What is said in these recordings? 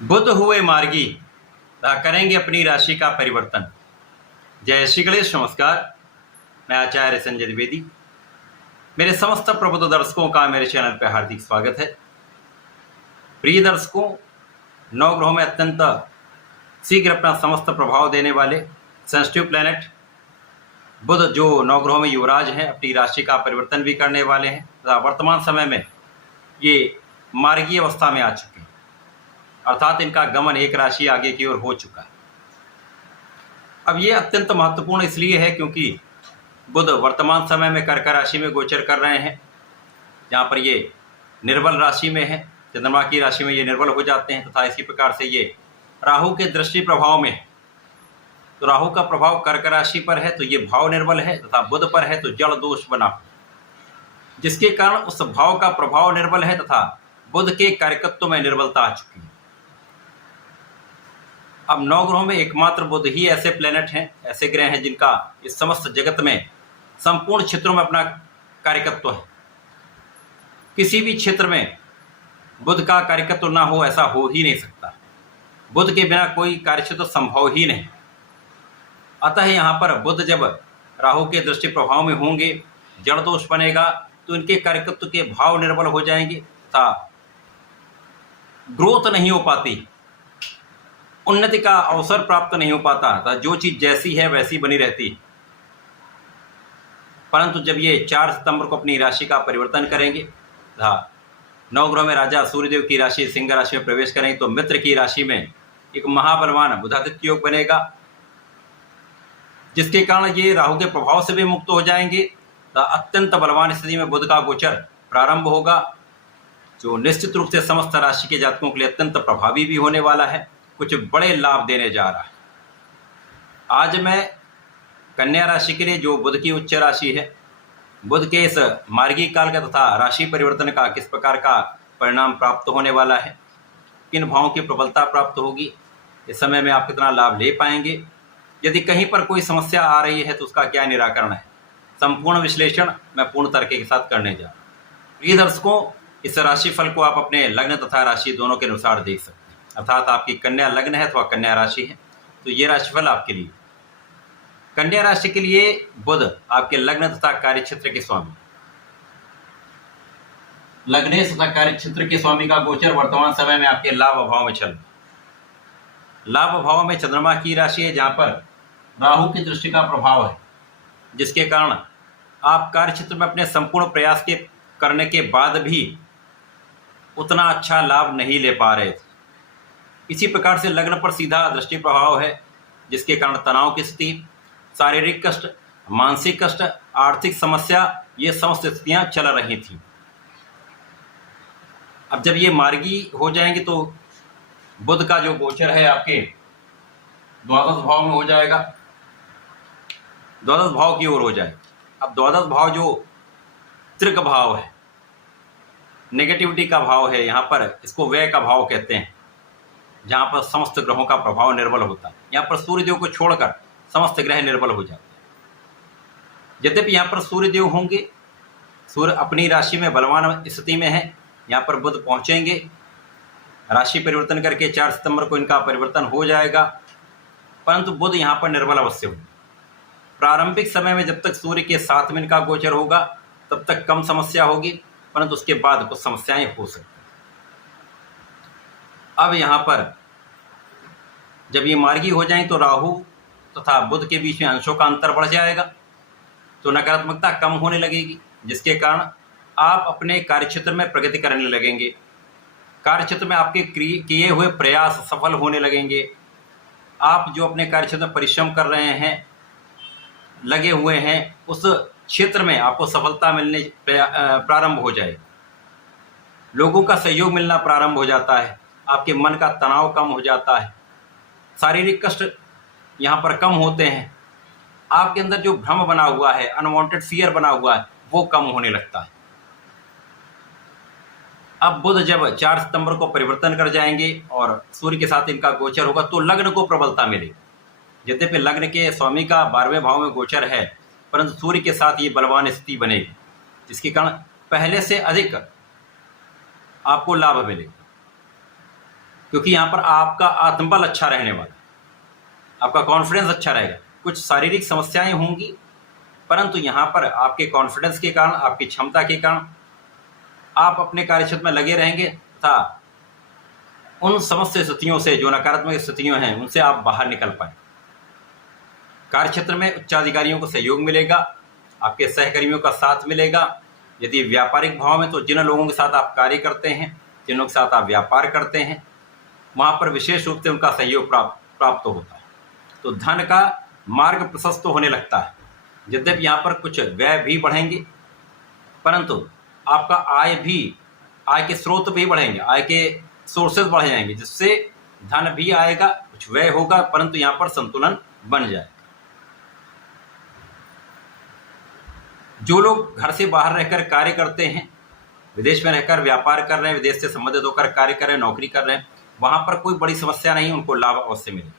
बुध हुए मार्गी करेंगे अपनी राशि का परिवर्तन। जय श्री गणेश। नमस्कार, मैं आचार्य संजय द्विवेदी। मेरे समस्त प्रबुद्ध दर्शकों का मेरे चैनल पर हार्दिक स्वागत है। प्रिय दर्शकों, नवग्रहों में अत्यंत शीघ्र अपना समस्त प्रभाव देने वाले सेंसिटिव प्लैनेट बुध, जो नवग्रहों में युवराज हैं, अपनी राशि का परिवर्तन भी करने वाले हैं तथा वर्तमान समय में ये मार्गीय अवस्था में आ चुके हैं, अर्थात इनका गमन एक राशि आगे की ओर हो चुका है। अब ये अत्यंत महत्वपूर्ण इसलिए है क्योंकि बुध वर्तमान समय में कर्क राशि में गोचर कर रहे हैं, जहाँ पर ये निर्बल राशि में है। चंद्रमा की राशि में ये निर्बल हो जाते हैं तथा इसी प्रकार से ये राहु के दृष्टि प्रभाव में है। तो राहु का प्रभाव कर्क राशि पर है तो ये भाव निर्बल है तथा बुध पर है तो जड़ दोष बना, जिसके कारण उस भाव का प्रभाव निर्बल है तथा बुध के कार्यकत्व में निर्बलता आ चुकी है। अब नवग्रहों में एकमात्र बुध ही ऐसे प्लेनेट हैं, ऐसे ग्रह हैं जिनका इस समस्त जगत में संपूर्ण क्षेत्रों में अपना कार्यकत्व है। किसी भी क्षेत्र में बुध का कार्यकत्व ना हो ऐसा हो ही नहीं सकता। बुध के बिना कोई कार्यक्षेत्र संभव ही नहीं। अतः यहाँ पर बुध जब राहु के दृष्टि प्रभाव में होंगे, जड़ दोष बनेगा तो इनके कार्यकत्व के भाव निर्बल हो जाएंगे तथा ग्रोथ नहीं हो पाती, उन्नति का अवसर प्राप्त नहीं हो पाता था। जो चीज जैसी है वैसी बनी रहती। परंतु जब ये 4 सितंबर को अपनी राशि का परिवर्तन करेंगे तथा नवग्रह में राजा सूर्यदेव की राशि सिंह राशि में प्रवेश करेंगे तो मित्र की राशि में एक महाबलवान बुधादित्य योग बनेगा, जिसके कारण ये राहु के प्रभाव से भी मुक्त हो जाएंगे तथा अत्यंत बलवान स्थिति में बुध का गोचर प्रारंभ होगा, जो निश्चित रूप से समस्त राशि के जातकों के लिए अत्यंत प्रभावी भी होने वाला है, कुछ बड़े लाभ देने जा रहा है। आज मैं कन्या राशि के लिए, जो बुध की उच्च राशि है, बुध के इस मार्गी काल का तथा राशि परिवर्तन का किस प्रकार का परिणाम प्राप्त होने वाला है, किन भावों की प्रबलता प्राप्त होगी, इस समय में आप कितना लाभ ले पाएंगे, यदि कहीं पर कोई समस्या आ रही है तो उसका क्या निराकरण है, संपूर्ण विश्लेषण मैं पूर्ण तरीके के साथ करने जा रहा हूँ। प्रिय दर्शकों, इस राशिफल को आप अपने लग्न तथा राशि दोनों के अनुसार देख सकते हैं। अर्थात आपकी कन्या लग्न है अथवा कन्या राशि है तो ये राशिफल आपके लिए। कन्या राशि के लिए बुध आपके लग्न तथा कार्य क्षेत्र के स्वामी, लग्नेश तथा कार्य क्षेत्र के स्वामी का गोचर वर्तमान समय में आपके लाभ भाव में चल। लाभ भाव में चंद्रमा की राशि है, जहां पर राहु की दृष्टि का प्रभाव है, जिसके कारण आप कार्य क्षेत्र में अपने संपूर्ण प्रयास के करने के बाद भी उतना अच्छा लाभ नहीं ले पा रहे थे। इसी प्रकार से लग्न पर सीधा दृष्टि प्रभाव है, जिसके कारण तनाव की स्थिति, शारीरिक कष्ट, मानसिक कष्ट, आर्थिक समस्या, ये समस्त स्थितियां चल रही थी। अब जब ये मार्गी हो जाएंगे तो बुध का जो गोचर है आपके द्वादश भाव में हो जाएगा, द्वादश भाव की ओर हो जाएगा। अब द्वादश भाव जो त्रिक भाव है, नेगेटिविटी का भाव है, यहाँ पर इसको व्यय का भाव कहते हैं, जहाँ पर समस्त ग्रहों का प्रभाव निर्बल होता है। यहाँ पर सूर्यदेव को छोड़कर समस्त ग्रह निर्बल हो जाते हैं। यद्यपि यहाँ पर सूर्यदेव होंगे, सूर्य अपनी राशि में बलवान स्थिति में है, यहाँ पर बुध पहुँचेंगे, राशि परिवर्तन करके 4 सितंबर को इनका परिवर्तन हो जाएगा, परंतु बुध यहाँ पर निर्बल अवश्य होंगे। प्रारंभिक समय में जब तक सूर्य के साथ में इनका गोचर होगा तब तक कम समस्या होगी, परंतु उसके बाद कुछ समस्याएं हो सकती हैं। अब यहाँ पर जब ये मार्गी हो जाए तो राहु तथा बुध के बीच में अंशों का अंतर बढ़ जाएगा, तो नकारात्मकता कम होने लगेगी, जिसके कारण आप अपने कार्यक्षेत्र में प्रगति करने लगेंगे। कार्यक्षेत्र में आपके किए हुए प्रयास सफल होने लगेंगे। आप जो अपने कार्यक्षेत्र में परिश्रम कर रहे हैं, लगे हुए हैं, उस क्षेत्र में आपको सफलता मिलने प्रारंभ हो जाएगी। लोगों का सहयोग मिलना प्रारंभ हो जाता है, आपके मन का तनाव कम हो जाता है, शारीरिक कष्ट यहाँ पर कम होते हैं, आपके अंदर जो भ्रम बना हुआ है, अनवांटेड फियर बना हुआ है, वो कम होने लगता है। अब बुध जब 4 सितंबर को परिवर्तन कर जाएंगे और सूर्य के साथ इनका गोचर होगा तो लग्न को प्रबलता मिलेगी। यद्यपि लग्न के स्वामी का 12वें भाव में गोचर है, परंतु सूर्य के साथ ये बलवान स्थिति बनेगी, जिसके कारण पहले से अधिक आपको लाभ मिलेगा। क्योंकि यहाँ पर आपका आत्मबल अच्छा रहने वाला है, आपका कॉन्फिडेंस अच्छा रहेगा। कुछ शारीरिक समस्याएं होंगी, परंतु यहाँ पर आपके कॉन्फिडेंस के कारण, आपकी क्षमता के कारण आप अपने कार्यक्षेत्र में लगे रहेंगे तथा उन समस्त स्थितियों से, जो नकारात्मक स्थितियों हैं, उनसे आप बाहर निकल पाए। कार्यक्षेत्र में उच्चाधिकारियों को सहयोग मिलेगा, आपके सहकर्मियों का साथ मिलेगा। यदि व्यापारिक भाव में, तो जिन लोगों के साथ आप कार्य करते हैं, जिन लोगों के साथ आप व्यापार करते हैं, वहाँ पर विशेष रूप से उनका सहयोग प्राप्त होता है। तो धन का मार्ग प्रशस्त होने लगता है। यद्यपि यहाँ पर कुछ व्यय भी बढ़ेंगे, परंतु आपका आय के स्रोत भी बढ़ेंगे, आय के सोर्सेज बढ़ जाएंगे, जिससे धन भी आएगा, कुछ व्यय होगा, परंतु यहाँ पर संतुलन बन जाएगा। जो लोग घर से बाहर रहकर कार्य करते हैं, विदेश में रहकर व्यापार कर रहे हैं, विदेश से संबंधित होकर कार्य कर रहे हैं, नौकरी कर रहे हैं, वहां पर कोई बड़ी समस्या नहीं, उनको लाभ अवश्य मिलेगा।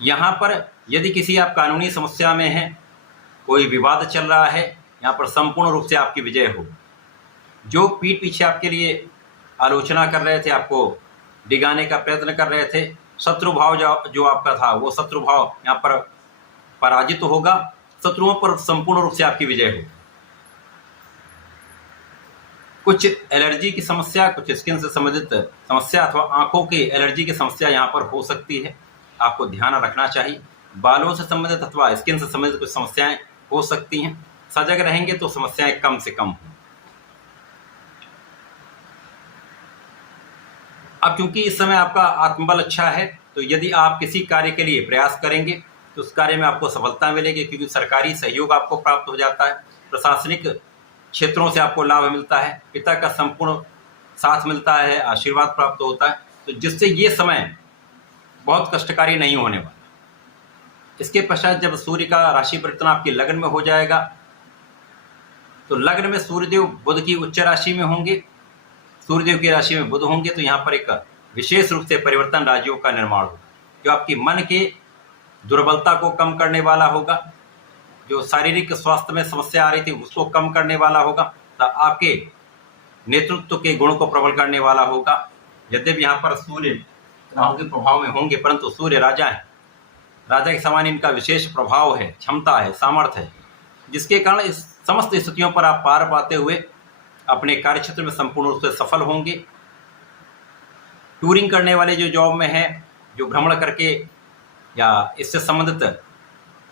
यहाँ पर यदि किसी आप कानूनी समस्या में हैं, कोई विवाद चल रहा है, यहाँ पर संपूर्ण रूप से आपकी विजय हो। जो पीठ पीछे आपके लिए आलोचना कर रहे थे, आपको डिगाने का प्रयत्न कर रहे थे, शत्रु भाव जो आपका था, वो शत्रु भाव यहाँ पर पराजित होगा। शत्रुओं पर संपूर्ण रूप से आपकी विजय हो। कुछ एलर्जी की समस्या, कुछ स्किन से संबंधित समस्या अथवा आंखों की एलर्जी की समस्या यहाँ पर हो सकती है, आपको ध्यान रखना चाहिए। बालों से संबंधित अथवा स्किन से संबंधित कुछ समस्याएं हो सकती हैं। सजग रहेंगे तो समस्याएं कम से कम हों। अब क्योंकि इस समय आपका आत्मबल अच्छा है, तो यदि आप किसी कार्य के लिए प्रयास करेंगे तो उस कार्य में आपको सफलता मिलेगी, क्योंकि सरकारी सहयोग आपको प्राप्त हो जाता है, प्रशासनिक क्षेत्रों से आपको लाभ मिलता है, पिता का संपूर्ण साथ मिलता है, आशीर्वाद प्राप्त होता है, तो जिससे ये समय बहुत कष्टकारी नहीं होने वाला। इसके पश्चात जब सूर्य का राशि परिवर्तन आपके लग्न में हो जाएगा, तो लग्न में सूर्यदेव बुध की उच्च राशि में होंगे, सूर्यदेव की राशि में बुध होंगे, तो यहाँ पर एक विशेष रूप से परिवर्तन राजियों का निर्माण होगा, जो आपकी मन के दुर्बलता को कम करने वाला होगा, जो शारीरिक स्वास्थ्य में समस्या आ रही थी उसको कम करने वाला होगा, तो आपके नेतृत्व के गुण को प्रबल करने वाला होगा। यद्यपि यहाँ पर सूर्य राहु के प्रभाव में होंगे, परंतु सूर्य राजा है, राजा के समान इनका विशेष प्रभाव है, क्षमता है, सामर्थ्य है, जिसके कारण इस समस्त स्थितियों पर आप पार पाते हुए अपने कार्यक्षेत्र में संपूर्ण रूप से सफल होंगे। टूरिंग करने वाले जो जॉब में हैं, जो भ्रमण करके या इससे संबंधित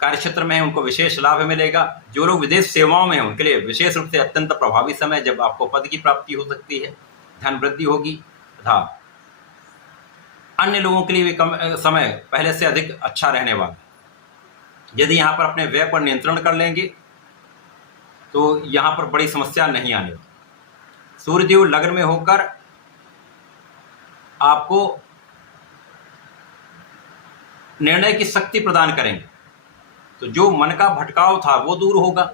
कार्यक्षेत्र में है, उनको विशेष लाभ मिलेगा। जो लोग विदेश सेवाओं में हैं, उनके लिए विशेष रूप से अत्यंत प्रभावी समय, जब आपको पद की प्राप्ति हो सकती है, धन वृद्धि होगी, तथा अन्य लोगों के लिए भी कम समय पहले से अधिक अच्छा रहने वाला है। यदि यहाँ पर अपने व्यय पर नियंत्रण कर लेंगे तो यहाँ पर बड़ी समस्या नहीं आने वाली। सूर्यदेव लग्न में होकर आपको निर्णय की शक्ति प्रदान करेंगे, तो जो मन का भटकाव था वो दूर होगा।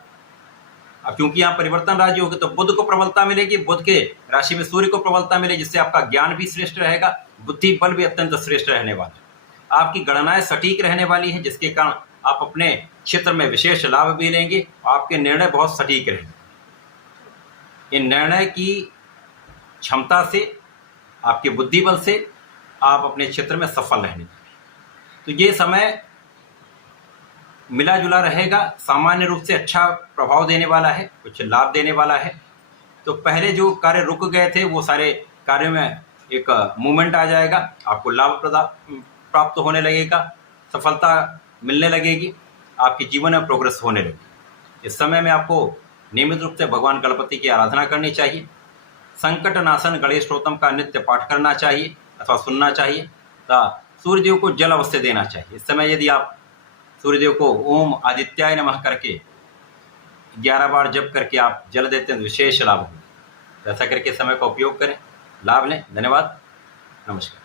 अब क्योंकि यहाँ परिवर्तन राज्य होगा, तो बुध को प्रबलता मिलेगी, बुध के राशि में सूर्य को प्रबलता मिलेगी, जिससे आपका ज्ञान भी श्रेष्ठ रहेगा, बुद्धि बल भी अत्यंत श्रेष्ठ रहने वाला है। आपकी गणनाएं सटीक रहने वाली है, जिसके कारण आप अपने क्षेत्र में विशेष लाभ भी लेंगे। आपके निर्णय बहुत सटीक रहेंगे। इन निर्णय की क्षमता से, आपके बुद्धि बल से आप अपने क्षेत्र में सफल रहेंगे। तो ये समय मिला जुला रहेगा, सामान्य रूप से अच्छा प्रभाव देने वाला है, कुछ लाभ देने वाला है। तो पहले जो कार्य रुक गए थे, वो सारे कार्यों में एक मूवमेंट आ जाएगा, आपको लाभ प्राप्त होने लगेगा, सफलता मिलने लगेगी, आपके जीवन में प्रोग्रेस होने लगेगी। इस समय में आपको नियमित रूप से भगवान गणपति की आराधना करनी चाहिए, संकट नाशन गणेश स्तोत्रम का नित्य पाठ करना चाहिए अथवा सुनना चाहिए, तथा सूर्यदेव को जल अवश्य देना चाहिए। इस समय यदि आप सूर्यदेव को ओम आदित्याय नमः करके 11 बार जप करके आप जल देते हैं तो विशेष लाभ होगा। ऐसा करके समय का उपयोग करें, लाभ लें। धन्यवाद, नमस्कार।